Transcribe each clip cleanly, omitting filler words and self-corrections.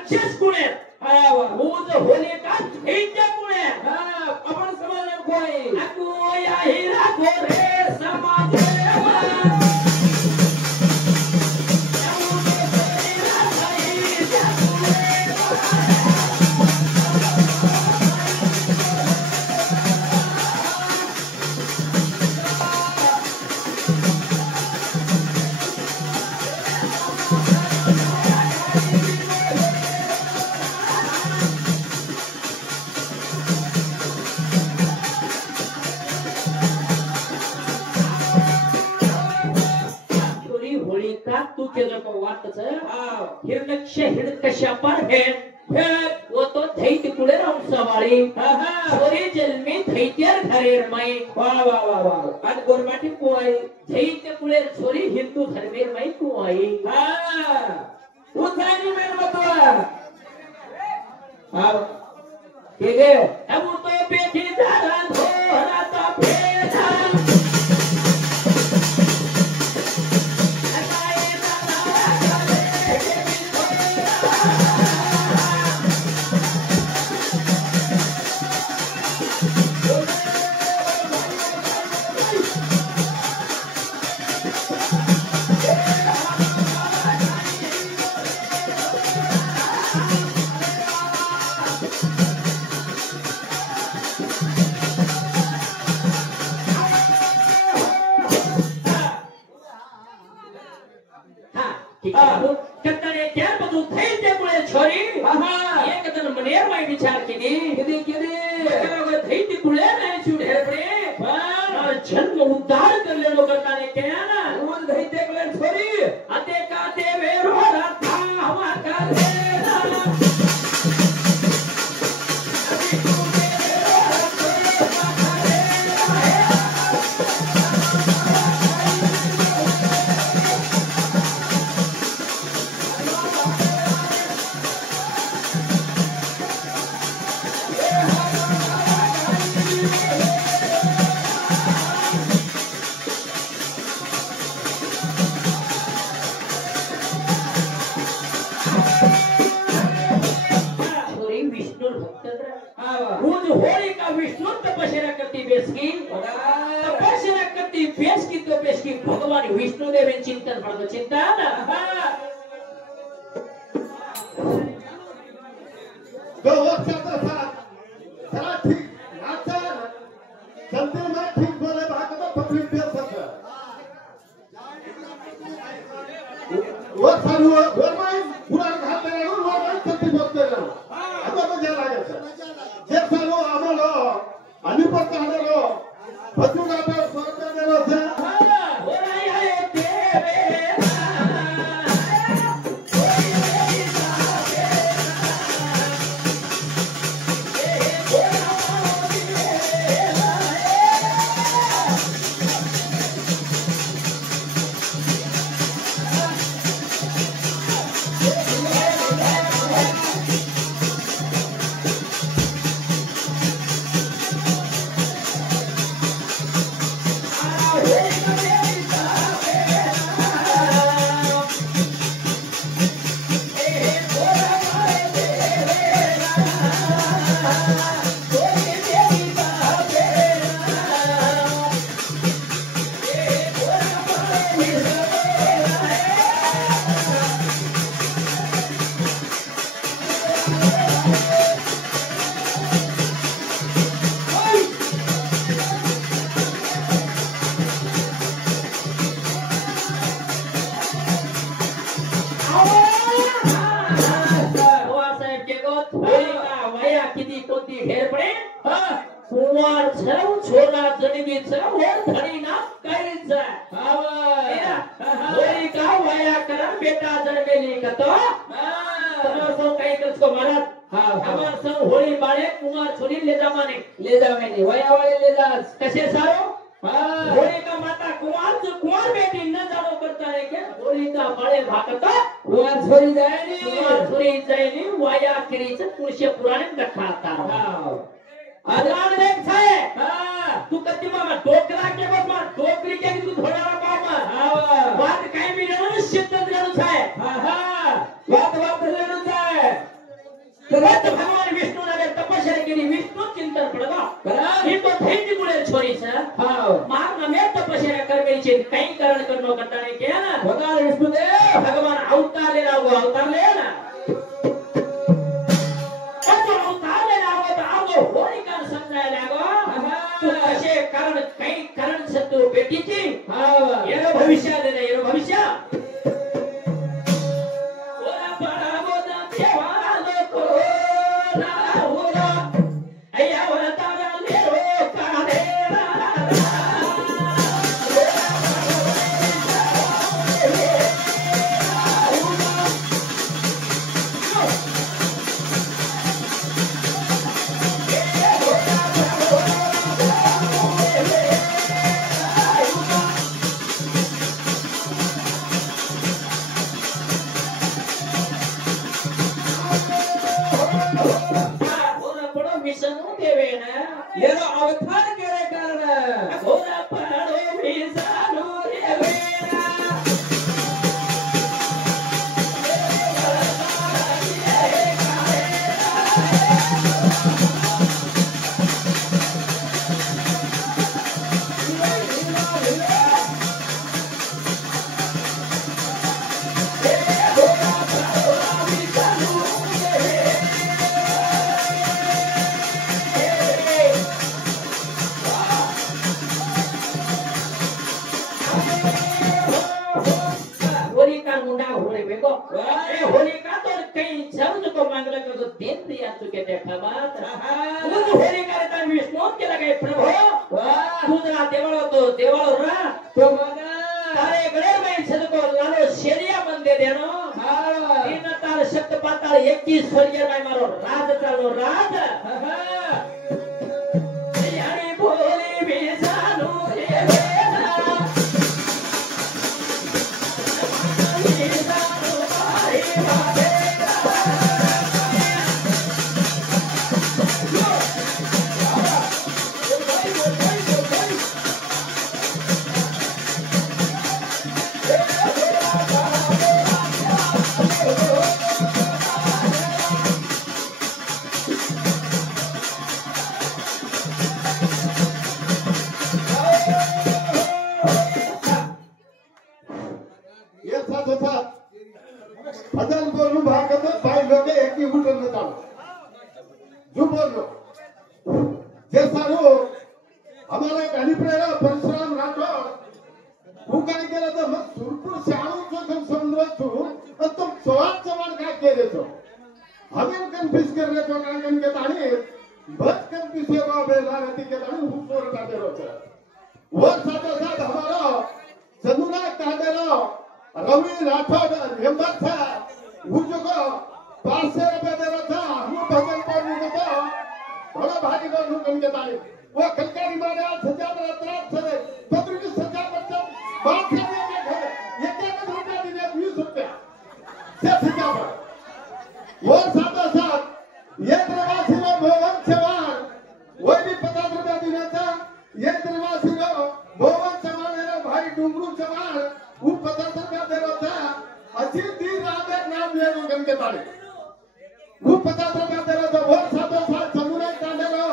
राक्षस कुणे ऊज होलिका धैर्य कुणे आपण समजलं कोणी अगो या हिरा गोरे समाज तू केलं का वाटच हिरण्यक्ष हिरण्यकश्या पर वो तो दैत्य कुळे राहून सवाळी छोरी जन्मी दैत्यर घरेर माई वाह वाह वाह वाह आणि गोरमाटी कुवाई दैत्य कुळे छोरी हिंदू धर्मेर माई कुवाई उठानी मेन बतवा ठीक है अब तो पेटी दादा धोराता फेरा विचार जन्म उद्धार करले लोक छोरी अते का ते वेरो राधा हवा कर भगवान विष्णु देव चिंतन पड़ो चिंतन दो वर्षाचा सारा ठीक नाचा चलते में ठीक बोले भागवत पत्नी दे सकता वो सारू वो मैं पूरा घाट दे रहा हूँ वो मैं चलती बोलते रहा हूँ अब तो मजा लगा सर जे सारू आमलो अनिपत आलो भजूगा पे स्वर्ग दे लो से कैसे सारो होलिका माता कुंवर बेटी न जानो करता है क्या होलिका बड़े भागता कुंवर छोरी जायनी वाया करीच पुरुष पुराणे कथा आदरान देख छाय तू कधी मामा डोकरा के बस मार डोकरी के तू थोडा बाबा बात काय मी रेणू सिद्ध रेणू छाय बात रेणू छाय सर हाव मार नमे तपस्या करमेची काही करण करनो करता नाही क्या ना भगवान विष्णुदेव भगवान अवतार ले लागो अवतार ले ना तो अवतार ले लागो तो आवो होलिका समजाय लागो तू कसे कारण काही कारण सत्तू बेटीची हाव येरो भविष्य दे येरो भविष्य ओरा बडा बोदा देवा लोको ना होला अय्या वरता ले रो का दे येरो अवतार केरे कारण होलिका तो कहीं जरूर को मांगला को दिन दिया चुके देखा बात तू होलिका ता विष्णु के लगे प्रभु तू जरा देवालो रा तो मगा तारे गळे में छदको लालो शेरिया मंदे देनो तीन तार शब्द पाताळ 21 स्वर्गीय माय मारो राज चालो राज यानी बोली भी जानो रे भजन बोलू भागवत भाई लोग एक ही उठन न जाओ जो बोलो जैसा रो हमारे गाड़ी प्रेरा परशुराम राठौर वो काय केलं तर मग सुरपूर शाळूचं कम समुद्र तू तुम स्वाद सवाल काय केले तो हमें कन्फ्यूज कर ले तो काय के ताणी बस कन्फ्यूज हो बेला रहती के ताणी ऊपर का दे रोचा वो साथ साथ हमारा सनुना कादेलो रवि राठौर हेमंत था वो जो को 500 रुपए दे रहा था हम भजन पर वो तो बड़ा भारी को नुकन के ताली वो कलकारी मारे आज सजा रात से पत्र की सजा बच्चा बात करने के घर ये क्या रुपया दिने 20 रुपया से सजा पर वो साथ ये प्रवासी लोग भवन चवान वो भी 50 रुपया दिने था ये प्रवासी लोग भवन चवान है भाई डुंगरू चवान वो 50 रुपया दे रहा था अच्छी दिन रात एक नाम ले लो गन के ताली वो 50 रुपया दे रहा था वो साथ समुदाय कांडे लो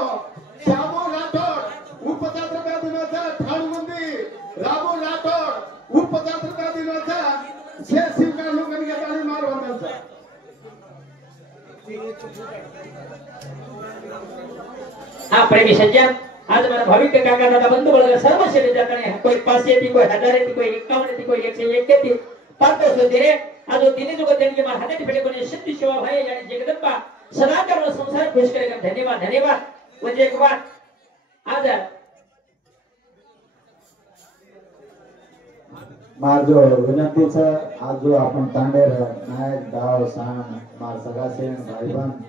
श्यामो राठौर वो 50 रुपया दिना था ठाणमुंदी रामो राठौर वो 50 रुपया दिना था छे शिव का लोग गन के ताली मार वंदन था हा प्रेमी सज्जन आज हमारा भाविक काका दादा बंधु वर्ग सर्व श्रेणी जाने कोई 500 थी कोई 1000 थी कोई 51 थी कोई 101 थी पातो सो दिरे आज तिने जो देणगी मार हाते भेटे कोणी शक्ती सेवा भाई यानी जगदंबा सदा करो संसार खुश करेगा धन्यवाद धन्यवाद म्हणजे एक बात आज माझो विनंतीचा आज जो आपण तांडेर नायक गाव सांग मार सगळा सेन भाईबंद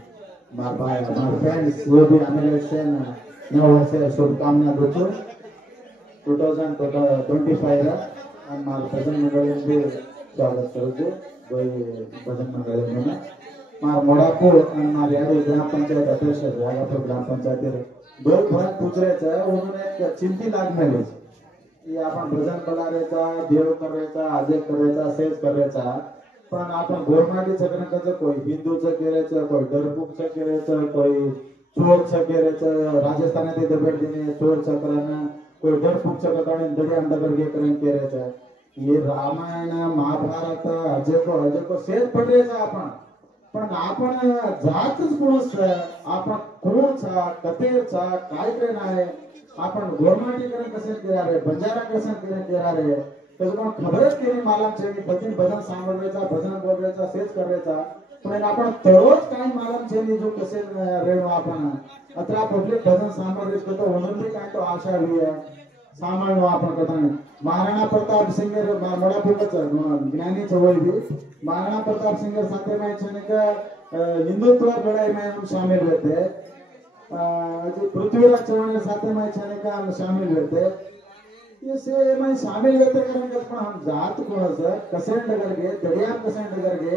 मार भाई मार फ्रेंड्स वो भी अनिल सेन नव वर्ष शुभकामना देतो 2025 रा आणि मार भजन मंडळी स्वागत करतो भजन मंडळी मार मोडापूर आणि मार यारी ग्रामपंचायत अध्यक्ष यागापूर ग्रामपंचायत दोन भरत पुजरेचा उन्होंने एक चिंती लागलेली ये आपण भजन कलारेचा देव करायचा आजे करायचा सेज करायचा पण आपण गोरमाटीचं करायचं कोई हिंदूचं करायचं कोई डरबुकचं करायचं कोई चोरचं करायचं राजस्थानात इथे भेट देणे चोरचं करणं कोई डर पुछे बताने दड़ी अंडर के करें के रहता है ये रामायण महाभारत अजय को शेर पडरेचा आपण जातच कोणच आपण कोणचा कतेरचा काय करणार आहे आपण गोरमाटीकरण कसे करणार आहे बंजारा कसे करणार आहे त्याच्यामुळे खबरच केली मला भजन भजन सांभाळायचा भजन बोलायचा सेच करायचा पण आपण तरोच काही मालम चेनी जो कसे रेणू आपण अत्रा पब्लिक भजन सांभाळायचं तो उन्नती काय तो आशा हुई है सामान्य आपण करताना महाराणा प्रताप सिंह मोड़ा पुलच ज्ञानी चवल भी महाराणा प्रताप सिंह साथे में छनक हिंदुत्व लड़ाई में हम शामिल हुए थे जो पृथ्वीराज चौहान साथे में छनक हम शामिल हुए थे इसे में शामिल हुए थे कारण पण हम जात को सर कसे करके दरिया कसे करके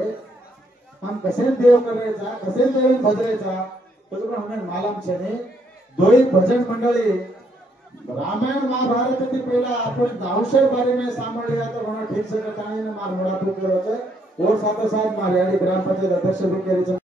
हम कसे देव करायचा कसे देव भजरायचा तो पण हमें मालूम छने दोई भजन मंडळी रामायण महाभारत के पहला अपन दावशर बारे में सांभळ लिया तो होना ठीक से बताने मार मोड़ा पुकर होता और साथ साथ मार यानी ग्राम पंचायत अध्यक्ष भी करी